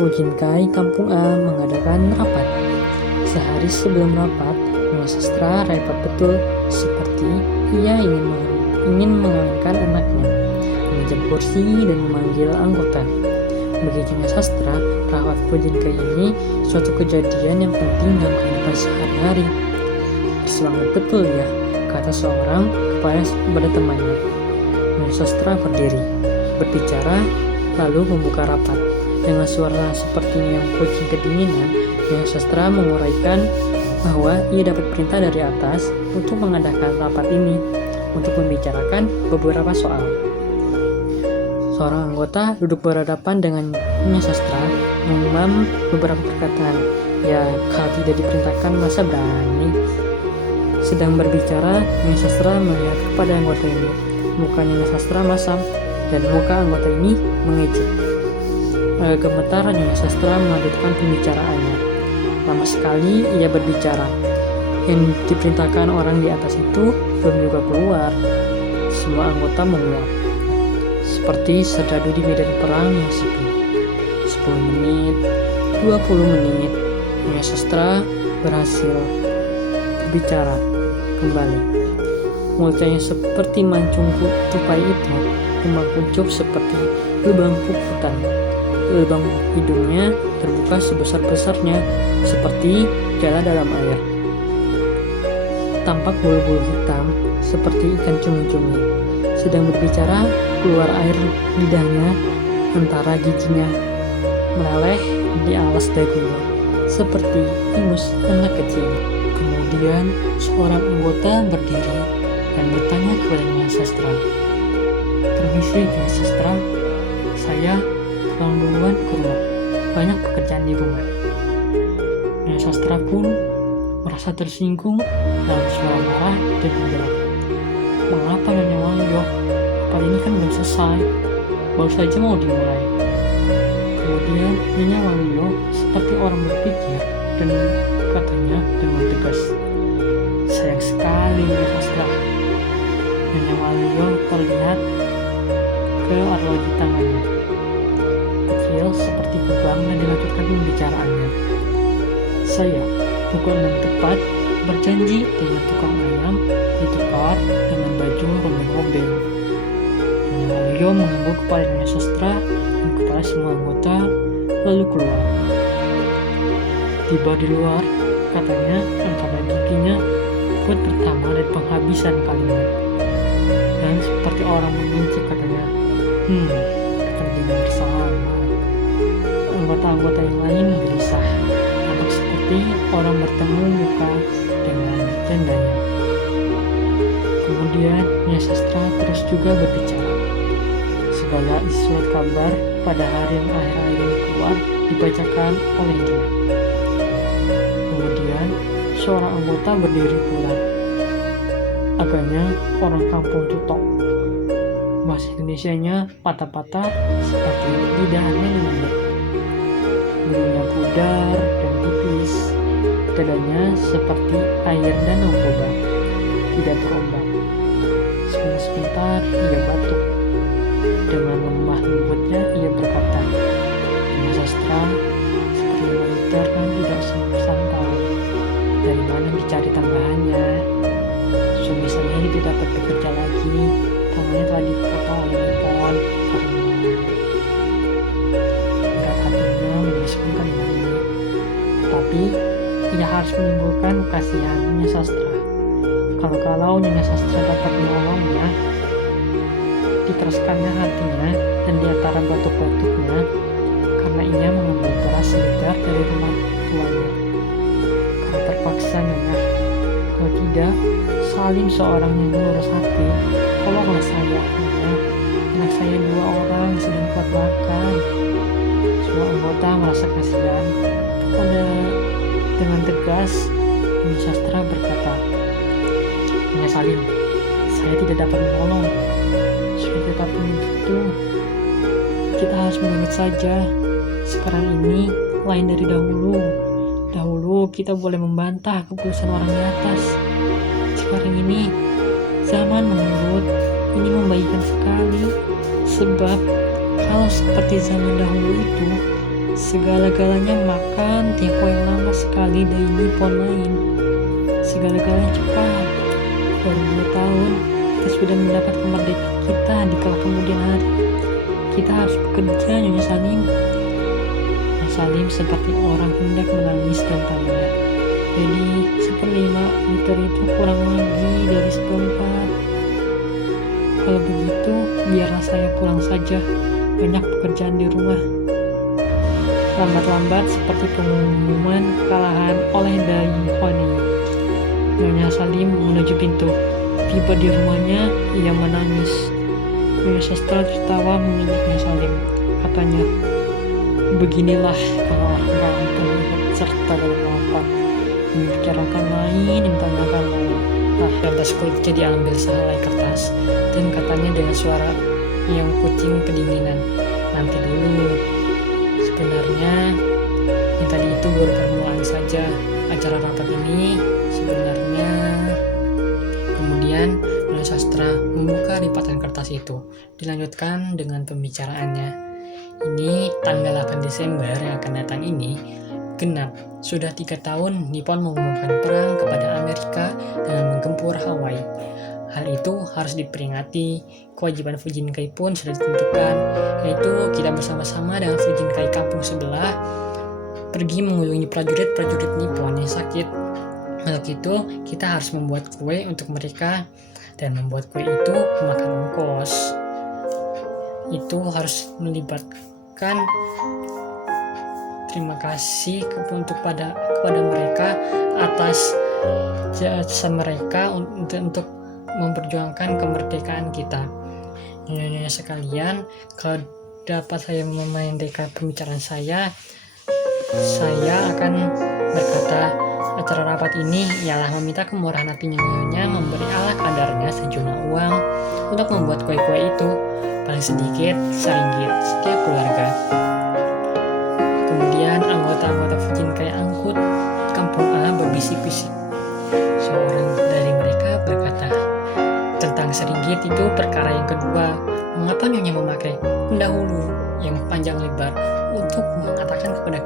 Ujinkai Kampung A mengadakan rapat. Sehari sebelum rapat, Nyonya Sastra repot betul, seperti ia ingin mengawinkan anaknya, meminjam kursi dan memanggil anggota. Bagi Nyonya Sastra, rapat Ujinkai ini suatu kejadian yang penting dalam kehidupan sehari-hari. Bersemangat betul ya, kata seorang kepada temannya. Nyonya Sastra berdiri, berbicara, lalu membuka rapat. Dengan suara sepertinya yang kucing kedinginan, Nyonya Sastra menguraikan bahwa ia dapat perintah dari atas untuk mengadakan rapat ini untuk membicarakan beberapa soal. Seorang anggota duduk berhadapan dengan Nyonya Sastra mengumam beberapa perkataan. Ya, kalau tidak diperintahkan masa berani. Sedang berbicara, Nyonya Sastra melihat kepada anggota ini. Muka Nyonya Sastra masam dan muka anggota ini mengejek. Gemetar, Nyonya Sastra melanjutkan pembicaraannya. Lama sekali ia berbicara. Yang diperintahkan orang di atas itu belum juga keluar. Semua anggota menguap, seperti serdadu di medan perang yang sepi. 10 menit, 20 menit, Nyonya Sastra berhasil berbicara kembali. Mulutnya seperti mancung tupai itu memangkucup seperti lubang puputan. Lubang hidungnya terbuka sebesar-besarnya seperti jala dalam air. Tampak bulu-bulu hitam seperti ikan cumi-cumi. Sedang berbicara, keluar air lidahnya antara giginya, meleleh di alas dagunya seperti ingus anak kecil. Kemudian seorang anggota berdiri dan bertanya kepada Nyonya Sastra. "Permisi Nyonya Sastra, saya pulang duluan ke rumah. Banyak pekerjaan di rumah." Nyonya Sastra pun merasa tersinggung dalam suara marah dan menjawab, "Mengapa Nyonya Waluyo? Rapat ini kan belum selesai. Baru saja mau dimulai." Kemudian Nyonya Waluyo seperti orang berpikir dan katanya dengan tegas, "Sayang sekali Nyonya Sastra." Nyonya Waluyo terlihat ke arloji tangannya, kecil seperti kubang, dan dilanjutkan pembicaraannya. "Saya pukul 6 tepat berjanji dengan tukang ayam ditukar dengan baju rombeng-rombeng." Nyonya Waluyo mengangguk kepada Nyonya Sastra dan kepada semua anggota, lalu keluar. Tiba di luar, katanya antara giginya buat pertama dan penghabisan kalimat. Dan seperti orang membenci katanya, kepentingan bersama. Anggota-anggota yang lain gelisah, tampak seperti orang bertemu muka dengan jandanya. Kemudian Nyonya Sastra terus juga berbicara. Segala isi surat kabar pada hari yang akhir-akhir ini keluar dibacakan oleh dia. Kemudian seorang anggota berdiri pula. Agaknya orang kampung Tutok. Bahasa Indonesianya patah-patah seperti lidahnya lembut. Bulunya pudar dan tipis. Dadanya seperti air danau Toba, tidak berombak. Sebentar ia batuk. Dengan lemah lembutnya ia berkata, "Nyonya Sastra, seperti militer kan tidak santai. Dari mana dicari tambahannya? Suami saya tidak dapat bekerja lagi. Tangannya telah dipotong oleh Nippon karena..." Berat hatinya menyusun kalimat ini. Tapi ia harus menimbulkan kasihan Nyonya Sastra. Kalau Nyonya Sastra dapat menolongnya, diteruskannya hatinya, dan di antara batuk-batuknya karena ia mengambil beras seliter dari rumah tuanya. Karena terpaksa Nyonya, kalau tidak, Salim seorang yang lurus hati. Tolonglah saya, Nyonya. Anak saya 2 orang sedang kelaparan. Semua anggota merasa kasihan. Dengan tegas, Nyonya Sastra berkata, "Nyonya Salim, saya tidak dapat menolong. Sudah tetapi begitu, kita harus menurut saja. Sekarang ini lain dari dahulu. Dahulu kita boleh membantah keputusan orang di atas. Sekarang ini zaman menurut. Ini membahayakan sekali. Sebab kalau seperti zaman dahulu itu, Segala-galanya makan tempo yang lama sekali dari Nippon lain. Segala-galanya cepat. Baru 2 tahun, kita sudah mendapat kemerdekaan kita di kala kemudian hari. Kita harus bekerja, Nyonya Salim. Nyonya Salim seperti orang hendak menangis dan tanya. Jadi, 1/5 liter itu kurang lagi dari 1/4. Kalau begitu, biarlah saya pulang saja. Banyak pekerjaan di rumah. Lambat-lambat seperti pengumuman kekalahan oleh Dai Honey. Nyonya Salim menuju pintu. Tiba di rumahnya, ia menangis. Nyonya Sastra tertawa menunjuk Nyonya Salim. Katanya, beginilah kalau orang terlibat serta dalam rapat. Membicarakan lain, ditanyakan lain. Lantas kulitnya diambil sehelai kertas dan katanya dengan suara yang kucing kedinginan, nanti dulu. Sebenarnya yang tadi itu baru permulaan saja acara rapat ini. Sebenarnya kemudian Nyonya Sastra membuka lipatan kertas itu, dilanjutkan dengan pembicaraannya. Ini tanggal 8 Desember yang akan datang ini genap. Sudah 3 tahun Nippon mengumumkan perang kepada Amerika dengan menggempur Hawaii. Hal itu harus diperingati. Kewajiban Fujinkai pun sudah ditentukan, yaitu kita bersama-sama dengan Fujinkai kampung sebelah pergi mengunjungi prajurit-prajurit Nippon yang sakit. Untuk itu, kita harus membuat kue untuk mereka, dan membuat kue itu memakan ongkos. Itu harus melibatkan terima kasih kepada mereka atas jasa mereka untuk memperjuangkan kemerdekaan kita. Nyonya sekalian, kalau dapat saya memendekkan pembicaraan saya akan berkata, acara rapat ini ialah meminta kemurahan hati Nyonya memberi ala kadarnya sejumlah uang untuk membuat kue-kue itu, paling sedikit RM1 setiap keluarga. Kemudian anggota-anggota Fujinkai angkut kampung A berbisik-bisik. Seorang dari mereka berkata, tentang RM1 itu perkara yang kedua. Mengapa Nyonya memakai pendahulu yang panjang lebar untuk mengatakan kepada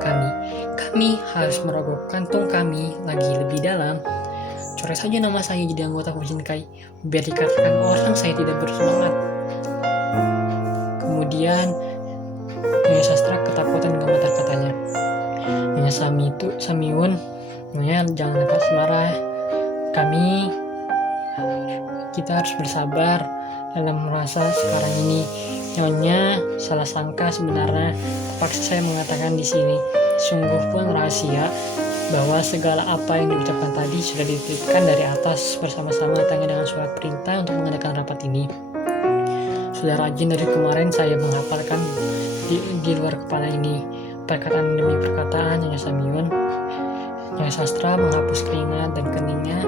kami harus merogoh kantung kami lagi lebih dalam. Coret saja nama saya jadi anggota Fujinkai, biar dikatakan orang saya tidak bersemangat. Kemudian Nyonya Sastra ketakutan gemetar katanya, Nyonya Samiun, Nyonya jangan lepas marah. Kita harus bersabar dalam merasa sekarang ini. Nyonya salah sangka sebenarnya, terpaksa saya mengatakan di sini. Sungguh pun rahasia bahwa segala apa yang diucapkan tadi sudah dititipkan dari atas bersama-sama tanya dengan surat perintah untuk mengadakan rapat ini. Sudah rajin dari kemarin saya menghafalkan di luar kepala ini, perkataan demi perkataan Nyonya Samiun. Nyonya Sastra menghapus keringat dan keningnya